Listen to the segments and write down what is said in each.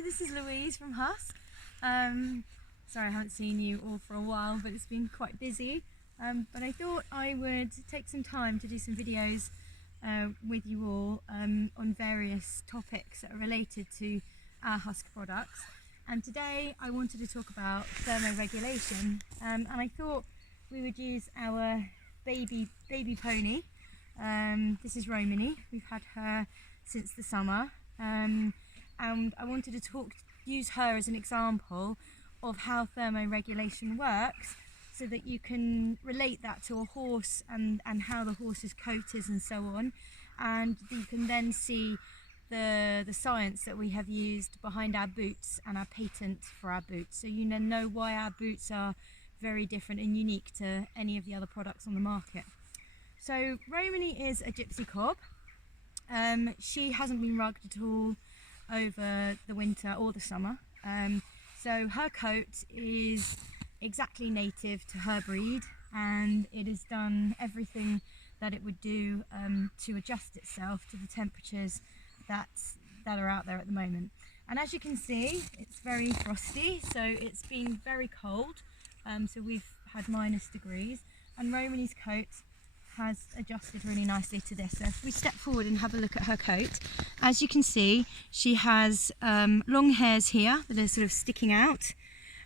Hi, this is Louise from HUSK. Sorry I haven't seen you all for a while, but it's been quite busy. But I thought I would take some time to do some videos with you all on various topics that are related to our HUSK products. And today I wanted to talk about thermoregulation, and I thought we would use our baby pony. This is Romany. We've had her since the summer, and I wanted to use her as an example of how thermoregulation works, so that you can relate that to a horse and how the horse's coat is and so on, and you can then see the science that we have used behind our boots and our patent for our boots, so you know why our boots are very different and unique to any of the other products on the market. So Romany is a gypsy cob. She hasn't been rugged at all over the winter or the summer, so her coat is exactly native to her breed, and it has done everything that it would do to adjust itself to the temperatures that are out there at the moment. And as you can see, it's very frosty, so it's been very cold, so we've had -degrees, and Romany's coat has adjusted really nicely to this. So if we step forward and have a look at her coat, as you can see, she has long hairs here that are sort of sticking out,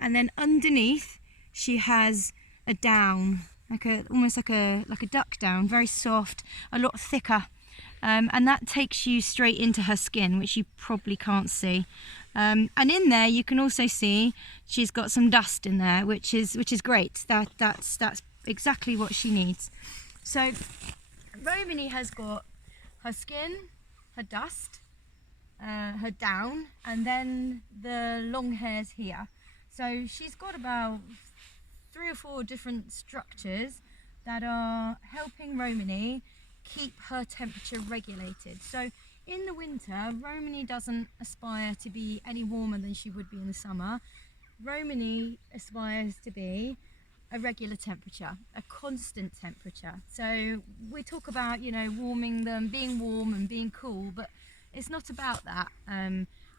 and then underneath she has a down, almost like a duck down, very soft, a lot thicker, and that takes you straight into her skin, which you probably can't see. And in there you can also see she's got some dust in there, which is great. That's exactly what she needs. So Romany has got her skin, her dust, her down, and then the long hairs here. So she's got about 3 or 4 different structures that are helping Romany keep her temperature regulated. So in the winter, Romany doesn't aspire to be any warmer than she would be in the summer. Romany aspires to be a regular temperature, a constant temperature. So we talk about, warming them, being warm and being cool, but it's not about that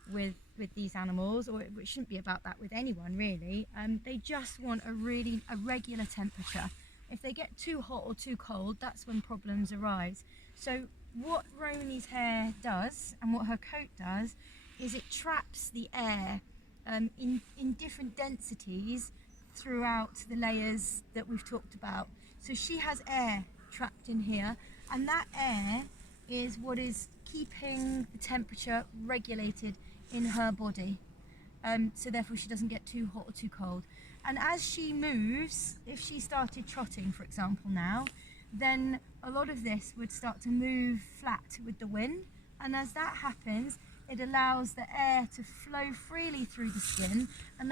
with these animals, or it shouldn't be about that with anyone really. They just want a regular temperature. If they get too hot or too cold, that's when problems arise. So what Romany's hair does and what her coat does is it traps the air in different densities throughout the layers that we've talked about. So she has air trapped in here, and that air is what is keeping the temperature regulated in her body, so therefore she doesn't get too hot or too cold. And as she moves, if she started trotting for example now, then a lot of this would start to move flat with the wind, and as that happens it allows the air to flow freely through the skin, and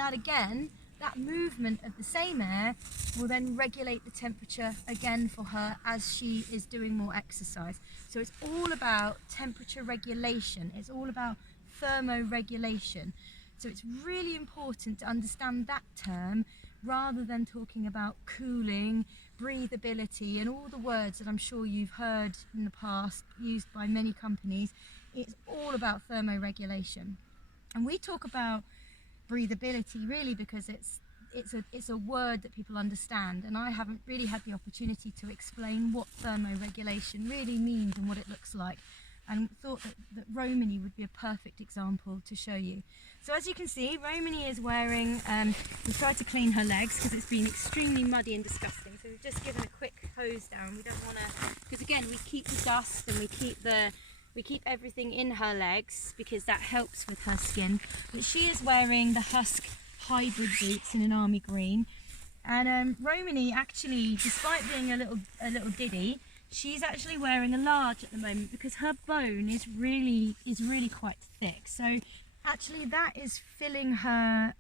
that movement of the same air will then regulate the temperature again for her as she is doing more exercise. So it's all about temperature regulation, it's all about thermoregulation. So it's really important to understand that term rather than talking about cooling, breathability, and all the words that I'm sure you've heard in the past used by many companies. It's all about thermoregulation. And we talk about breathability really because it's a word that people understand, and I haven't really had the opportunity to explain what thermoregulation really means and what it looks like, and thought that Romany would be a perfect example to show you. So as you can see, Romany is wearing, we've tried to clean her legs because it's been extremely muddy and disgusting, so we've just given a quick hose down. We don't want to, because again we keep the dust and we keep everything in her legs because that helps with her skin. But she is wearing the HUSK hybrid boots in an army green, and Romany actually, despite being a little diddy, she's actually wearing a large at the moment because her bone is really quite thick. So actually that is filling her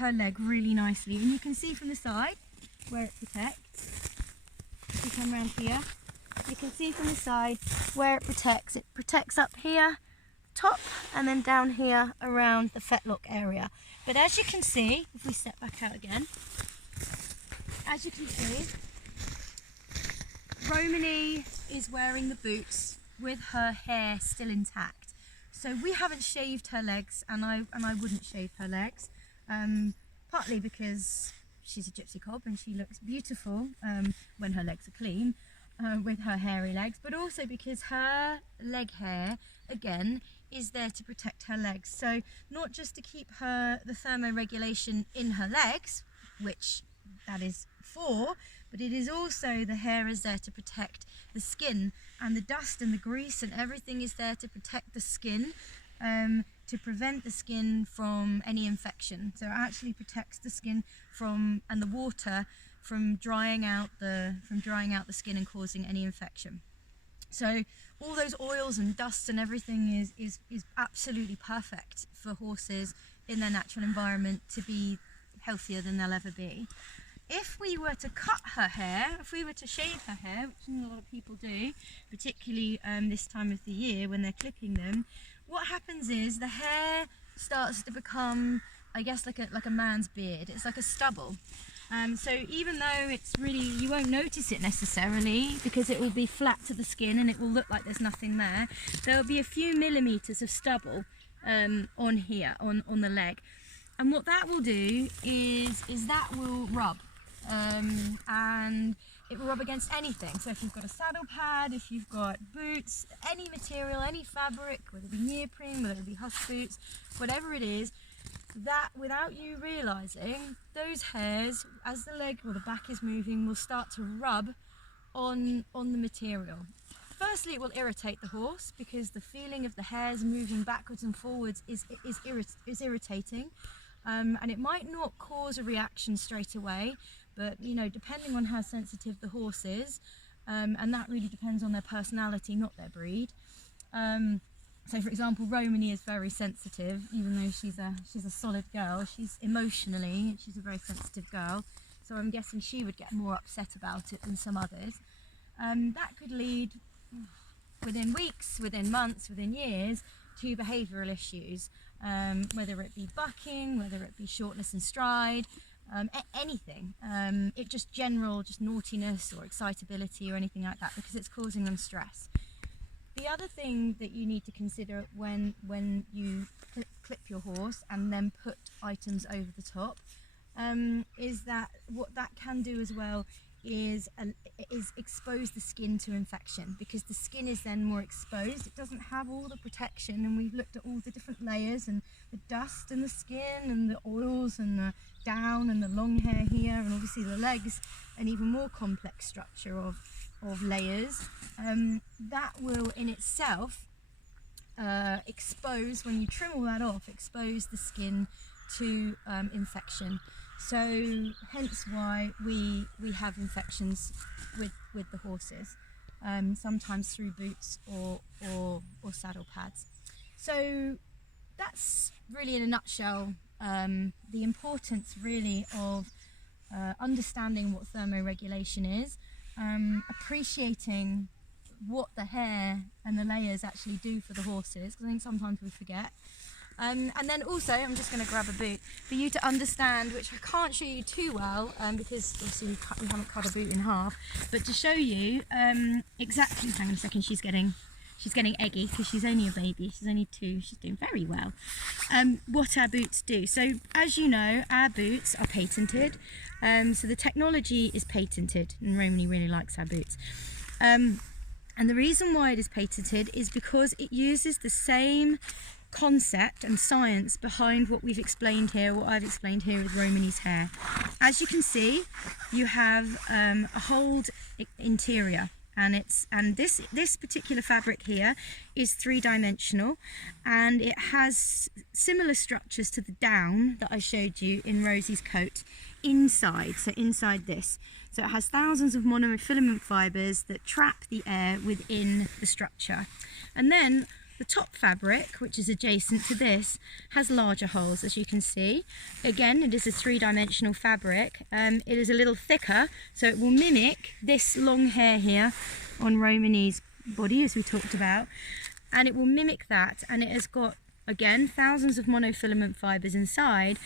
her leg really nicely, and you can see from the side where it protects. If you come around here, you can see from the side where it protects up here top, and then down here around the fetlock area. But as you can see, if we step back out again, as you can see, Romany is wearing the boots with her hair still intact. So we haven't shaved her legs, and I wouldn't shave her legs, partly because she's a gypsy cob and she looks beautiful when her legs are clean, with her hairy legs, but also because her leg hair, again, is there to protect her legs. So not just to keep the thermoregulation in her legs, which that is for, but it is also, the hair is there to protect the skin, and the dust and the grease and everything is there to protect the skin, to prevent the skin from any infection. So it actually protects the skin from, and the water from drying out the skin and causing any infection. So all those oils and dust and everything is absolutely perfect for horses in their natural environment to be healthier than they'll ever be. If we were to cut her hair, if we were to shave her hair, which a lot of people do, particularly this time of the year when they're clipping them, what happens is the hair starts to become, I guess, like a man's beard. It's like a stubble. So even though it's really, you won't notice it necessarily because it will be flat to the skin and it will look like there's nothing there, there will be a few millimeters of stubble on here, on the leg. And what that will do is that will rub, and it will rub against anything. So if you've got a saddle pad, if you've got boots, any material, any fabric, whether it be neoprene, whether it be HUSK boots, whatever it is, that without you realising, those hairs, as the leg or the back is moving, will start to rub on the material. Firstly, it will irritate the horse because the feeling of the hairs moving backwards and forwards is irritating, and it might not cause a reaction straight away, but you know, depending on how sensitive the horse is, and that really depends on their personality, not their breed. So for example, Romany is very sensitive, even though she's a solid girl. She's a very sensitive girl. So I'm guessing she would get more upset about it than some others. That could lead, within weeks, within months, within years, to behavioural issues, whether it be bucking, whether it be shortness in stride, anything. It just naughtiness or excitability or anything like that, because it's causing them stress. The other thing that you need to consider when you clip your horse and then put items over the top, is that what that can do as well is expose the skin to infection, because the skin is then more exposed. It doesn't have all the protection, and we've looked at all the different layers and the dust and the skin and the oils and the down and the long hair here, and obviously the legs, an even more complex structure of layers, that will in itself expose, when you trim all that off, expose the skin to infection. So hence why we have infections with the horses, sometimes through boots or saddle pads. So that's really in a nutshell the importance really of understanding what thermoregulation is, appreciating what the hair and the layers actually do for the horses, because I think sometimes we forget. And then also, I'm just going to grab a boot for you to understand, which I can't show you too well because obviously we haven't cut a boot in half, but to show you exactly, hang on a second, she's getting eggy because she's only a baby, she's only 2, she's doing very well, what our boots do. So as you know, our boots are patented, so the technology is patented, and Romany really likes our boots. And the reason why it is patented is because it uses the same concept and science behind what we've explained here, what I've explained here with Romany's hair. As you can see, you have a hold interior, and this particular fabric here is 3-dimensional, and it has similar structures to the down that I showed you in Rosie's coat inside. So inside this, so it has thousands of monofilament fibers that trap the air within the structure, and then the top fabric, which is adjacent to this, has larger holes, as you can see. Again, it is a 3-dimensional fabric. It is a little thicker, so it will mimic this long hair here on Romany's body, as we talked about, and it will mimic that, and it has got, again, thousands of monofilament fibers inside,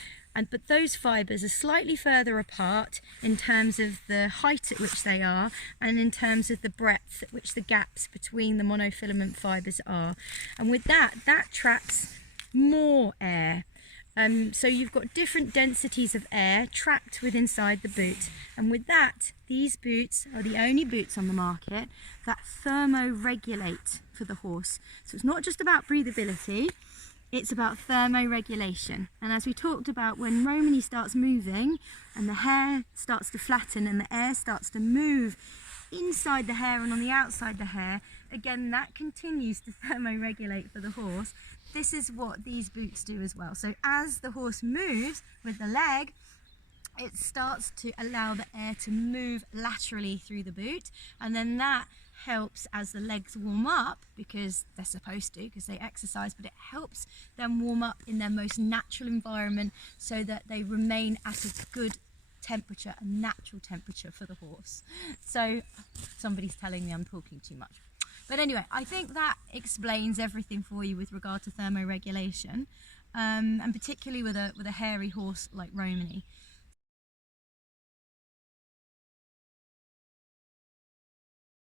but those fibres are slightly further apart in terms of the height at which they are and in terms of the breadth at which the gaps between the monofilament fibres are. And with that traps more air. So you've got different densities of air trapped within inside the boot, and with that, these boots are the only boots on the market that thermoregulate for the horse. So it's not just about breathability, it's about thermoregulation. And as we talked about, when Romany starts moving and the hair starts to flatten and the air starts to move inside the hair and on the outside the hair, again that continues to thermoregulate for the horse. This is what these boots do as well. So as the horse moves with the leg, it starts to allow the air to move laterally through the boot, and then that helps as the legs warm up, because they're supposed to, because they exercise, but it helps them warm up in their most natural environment so that they remain at a good temperature, a natural temperature for the horse. So somebody's telling me I'm talking too much. But anyway, I think that explains everything for you with regard to thermoregulation, and particularly with a hairy horse like Romany.